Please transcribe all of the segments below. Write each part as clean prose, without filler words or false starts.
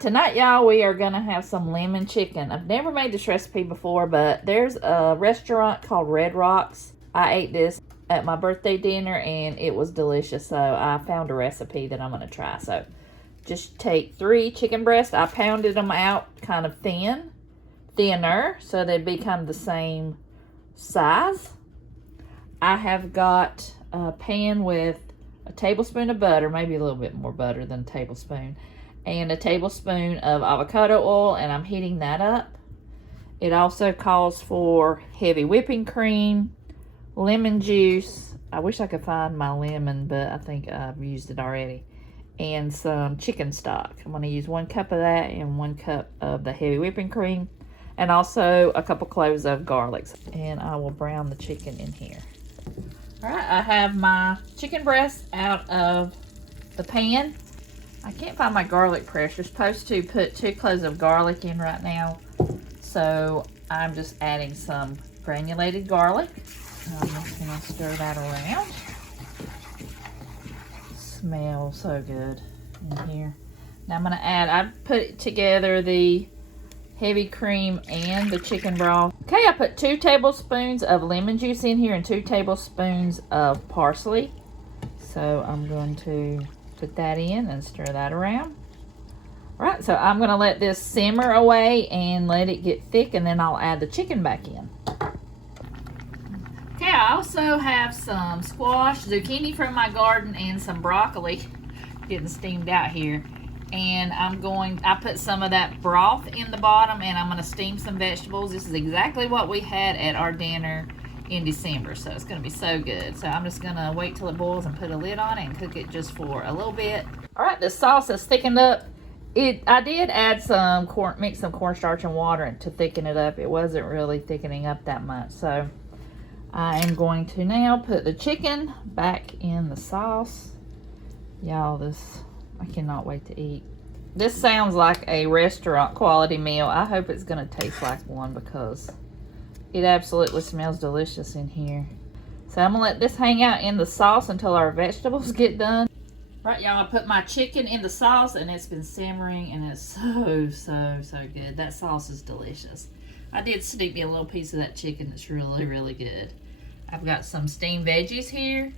tonight, y'all, we are going to have some lemon chicken. I've never made this recipe before, but there's a restaurant called Red Rocks. I ate this at my birthday dinner, and it was delicious, so I found a recipe that I'm going to try. So just take 3 chicken breasts. I pounded them out kind of thinner, so they'd be kind of the same size. I have got a pan with a tablespoon of butter, maybe a little bit more butter than a tablespoon, and a tablespoon of avocado oil, and I'm heating that up. It also calls for heavy whipping cream, lemon juice. I wish I could find my lemon, but I think I've used it already. And some chicken stock. I'm going to use 1 cup of that and 1 cup of the heavy whipping cream, and also a couple cloves of garlic. And I will brown the chicken in here. All right, I have my chicken breast out of the pan. I can't find my garlic press. You're supposed to put 2 cloves of garlic in right now. So I'm just adding some granulated garlic. I'm just gonna stir that around. Smells so good in here. Now I'm gonna add, I put together the heavy cream and the chicken broth. Okay, I put 2 tablespoons of lemon juice in here and 2 tablespoons of parsley. So I'm going to put that in and stir that around. All right, so I'm gonna let this simmer away and let it get thick, and then I'll add the chicken back in. Okay, I also have some squash, zucchini from my garden, and some broccoli getting steamed out here. And I put some of that broth in the bottom, and I'm going to steam some vegetables. This is exactly what we had at our dinner in December, so it's going to be so good. So I'm just going to wait till it boils and put a lid on it and cook it just for a little bit. All right, the sauce has thickened up. I did add mix some cornstarch and water to thicken it up. It wasn't really thickening up that much. So I am going to now put the chicken back in the sauce. Y'all, I cannot wait to eat. This sounds like a restaurant quality meal. I hope it's gonna taste like one because it absolutely smells delicious in here. So I'm gonna let this hang out in the sauce until our vegetables get done. Right, y'all, I put my chicken in the sauce and it's been simmering and it's so good. That sauce is delicious. I did sneak me a little piece of that chicken. It's really good. I've got some steamed veggies here.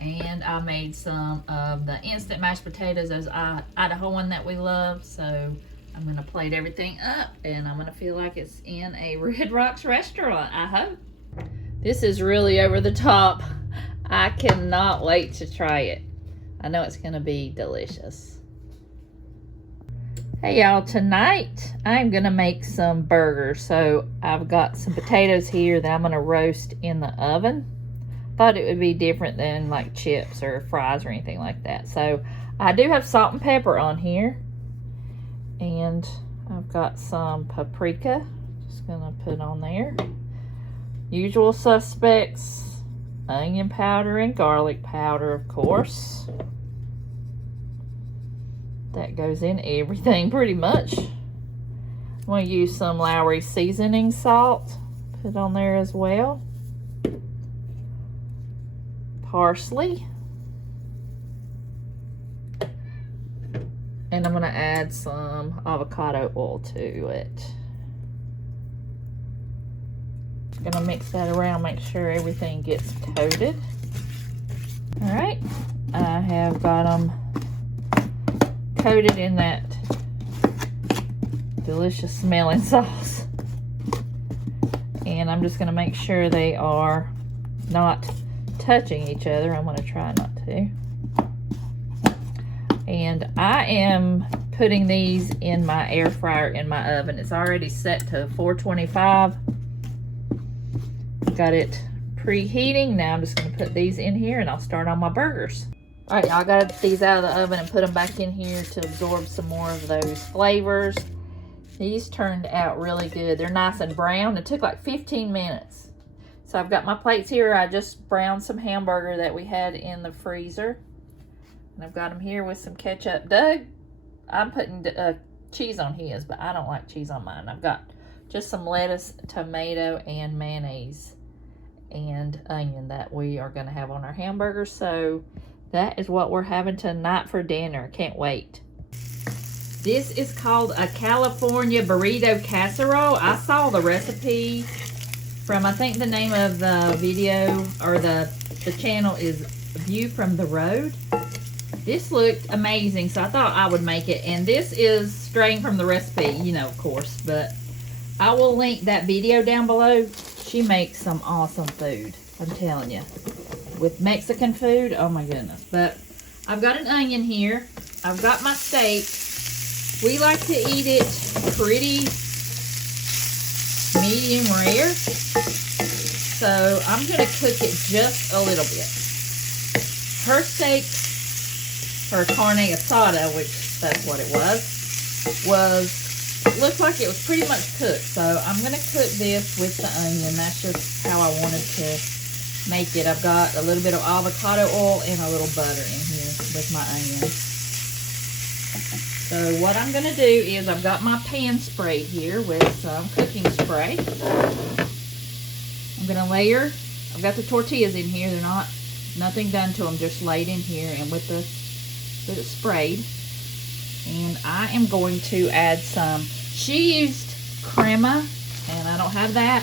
And I made some of the instant mashed potatoes, those Idahoan that we love. So I'm going to plate everything up, and I'm going to feel like it's in a Red Rocks restaurant, I hope. This is really over the top. I cannot wait to try it. I know it's going to be delicious. Hey y'all, tonight I'm going to make some burgers. So I've got some potatoes here that I'm going to roast in the oven. Thought it would be different than like chips or fries or anything like that. So I do have salt and pepper on here, and I've got some paprika, just gonna put on there. Usual suspects, onion powder and garlic powder, of course. That goes in everything pretty much. I'm gonna use some Lowry seasoning salt, put on there as well. Parsley, and I'm going to add some avocado oil to it. Going to mix that around, make sure everything gets coated. All right, I have got them coated in that delicious smelling sauce, and I'm just going to make sure they are not touching each other. I'm going to try not to. And I am putting these in my air fryer in my oven. It's already set to 425. Got it preheating. Now I'm just going to put these in here and I'll start on my burgers. All right, y'all, got these out of the oven and put them back in here to absorb some more of those flavors. These turned out really good. They're nice and brown. It took like 15 minutes. So I've got my plates here. I just browned some hamburger that we had in the freezer. And I've got them here with some ketchup. Doug, I'm putting cheese on his, but I don't like cheese on mine. I've got just some lettuce, tomato, and mayonnaise and onion that we are going to have on our hamburgers. So that is what we're having tonight for dinner. Can't wait. This is called a California burrito casserole. I saw the recipe from, I think the name of the video or the channel is View from the Road. This looked amazing, so I thought I would make it. And this is straying from the recipe, you know, of course. But I will link that video down below. She makes some awesome food, I'm telling you. With Mexican food, oh my goodness. But I've got an onion here. I've got my steak. We like to eat it pretty medium rare. So I'm going to cook it just a little bit. Her steak, her carne asada, which that's what it was, looked like it was pretty much cooked. So I'm going to cook this with the onion. That's just how I wanted to make it. I've got a little bit of avocado oil and a little butter in here with my onions. So what I'm going to do is I've got my pan sprayed here with some cooking spray. I'm going to layer. I've got the tortillas in here. They're nothing done to them, just laid in here and with it sprayed. And I am going to add some. She used crema, and I don't have that.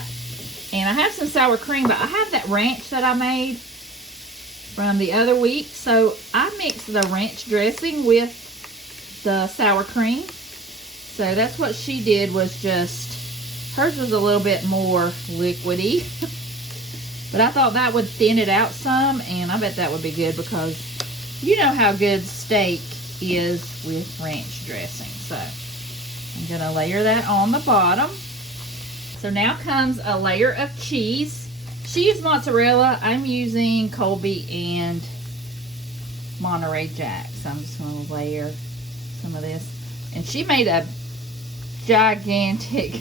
And I have some sour cream, but I have that ranch that I made from the other week. So I mixed the ranch dressing with the sour cream. So that's what she did, was just, hers was a little bit more liquidy. But I thought that would thin it out some, and I bet that would be good because you know how good steak is with ranch dressing. So I'm going to layer that on the bottom. So now comes a layer of cheese. She used mozzarella. I'm using Colby and Monterey Jack. So I'm just going to layer some of this. And she made a gigantic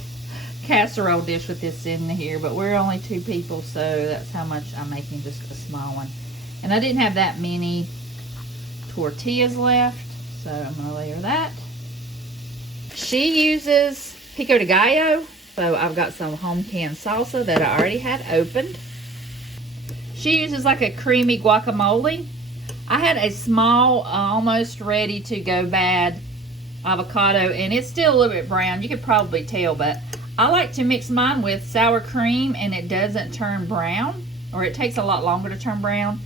casserole dish with this in here, but we're only 2 people, so that's how much I'm making, just a small one. And I didn't have that many tortillas left, so I'm going to layer that. She uses pico de gallo, so I've got some home canned salsa that I already had opened. She uses like a creamy guacamole. I had a small, almost ready to go bad avocado, and it's still a little bit brown. You could probably tell, but I like to mix mine with sour cream, and it doesn't turn brown, or it takes a lot longer to turn brown.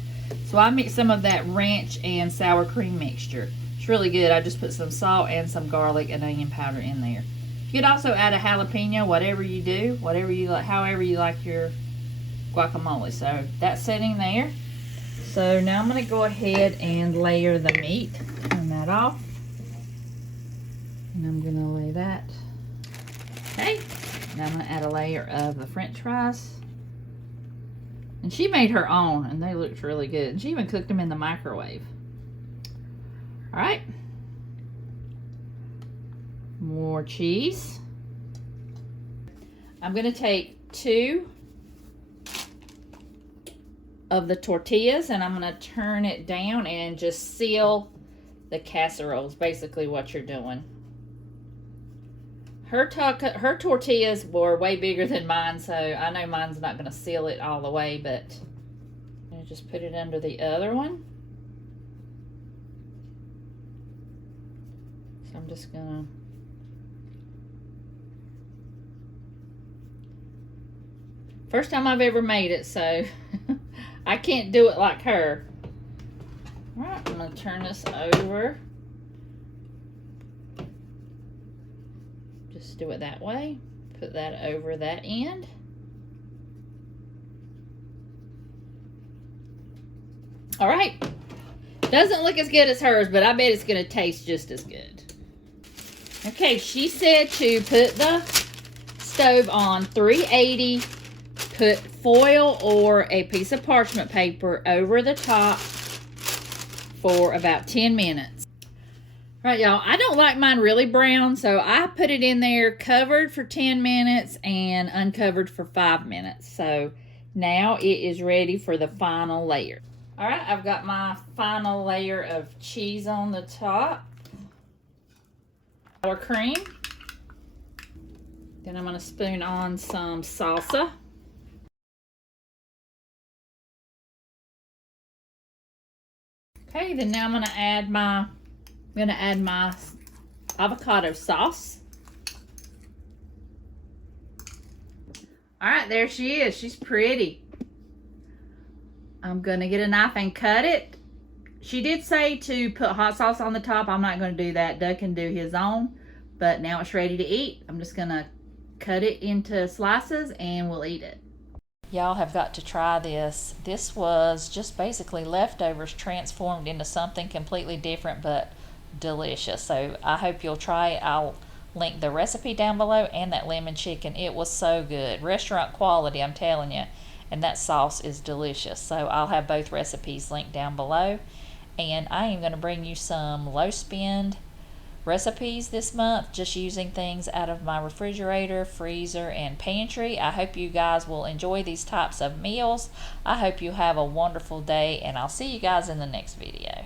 So I mix some of that ranch and sour cream mixture. It's really good. I just put some salt and some garlic and onion powder in there. You could also add a jalapeno, whatever you do, whatever you like, however you like your guacamole. So that's sitting there. So now I'm going to go ahead and layer the meat. Turn that off. And I'm going to lay that. Okay. Now I'm going to add a layer of the french fries. And she made her own, and they looked really good. And she even cooked them in the microwave. Alright. More cheese. I'm going to take 2 of the tortillas, and I'm going to turn it down and just seal the casserole is basically what you're doing. Her tortillas were way bigger than mine, so I know mine's not going to seal it all the way, but I'm going to just put it under the other one. So I'm just going to... First time I've ever made it, so I can't do it like her. Alright, I'm going to turn this over. Just do it that way. Put that over that end. Alright. Doesn't look as good as hers, but I bet it's going to taste just as good. Okay, she said to put the stove on 380, put foil or a piece of parchment paper over the top for about 10 minutes. All right, y'all, I don't like mine really brown, so I put it in there covered for 10 minutes and uncovered for 5 minutes. So now it is ready for the final layer. All right, I've got my final layer of cheese on the top. Sour cream. Then I'm going to spoon on some salsa. Okay, then now I'm going to add my avocado sauce. All right, there she is. She's pretty. I'm gonna get a knife and cut it. She did say to put hot sauce on the top. I'm not gonna do that. Doug can do his own, but now it's ready to eat. I'm just gonna cut it into slices and we'll eat it. Y'all have got to try this. This was just basically leftovers transformed into something completely different but delicious. So I hope you'll try it. I'll link the recipe down below and that lemon chicken. It was so good. Restaurant quality, I'm telling you. And that sauce is delicious. So I'll have both recipes linked down below. And I am going to bring you some low spend recipes this month, just using things out of my refrigerator, freezer, and pantry. I hope you guys will enjoy these types of meals. I hope you have a wonderful day, and I'll see you guys in the next video.